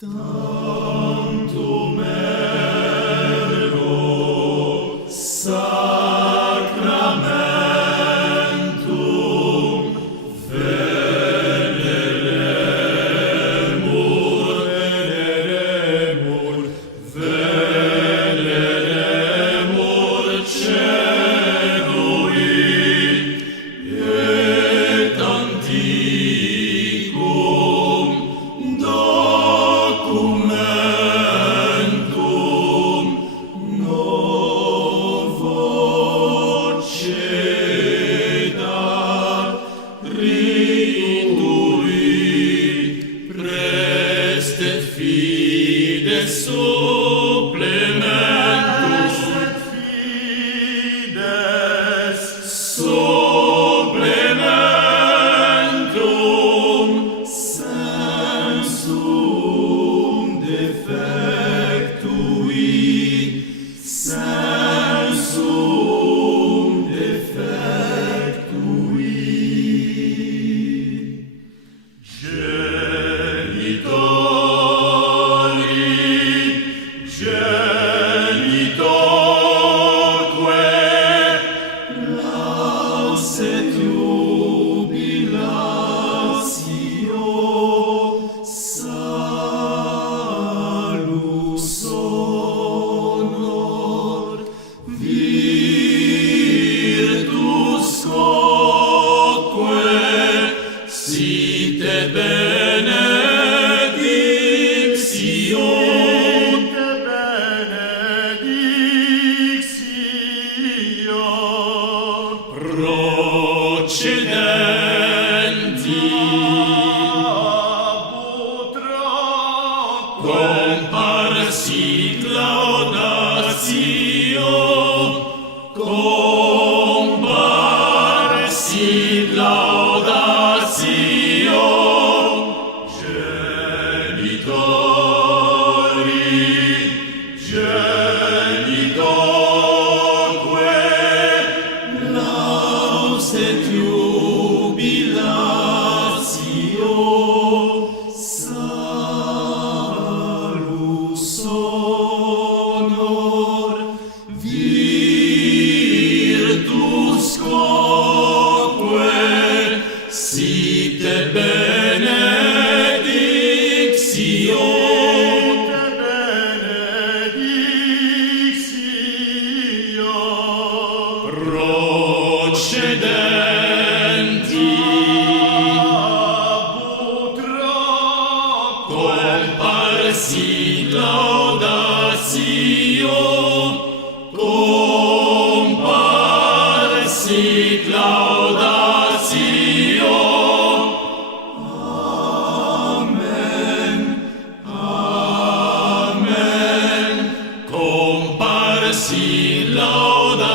Tantum ergo sacramentum veneremur celui et antiquum documentum novo cedat ritui prestet fides supplementus sensum defectui genitorque lauset jubilatio salus honor virtus quoque site benedictio procedenti comparsit laudatio genitorque lauset jubilatio salus honor virtus quoque site benedictio procedenti comparsit laudatio Amen, amen, comparsit laudatio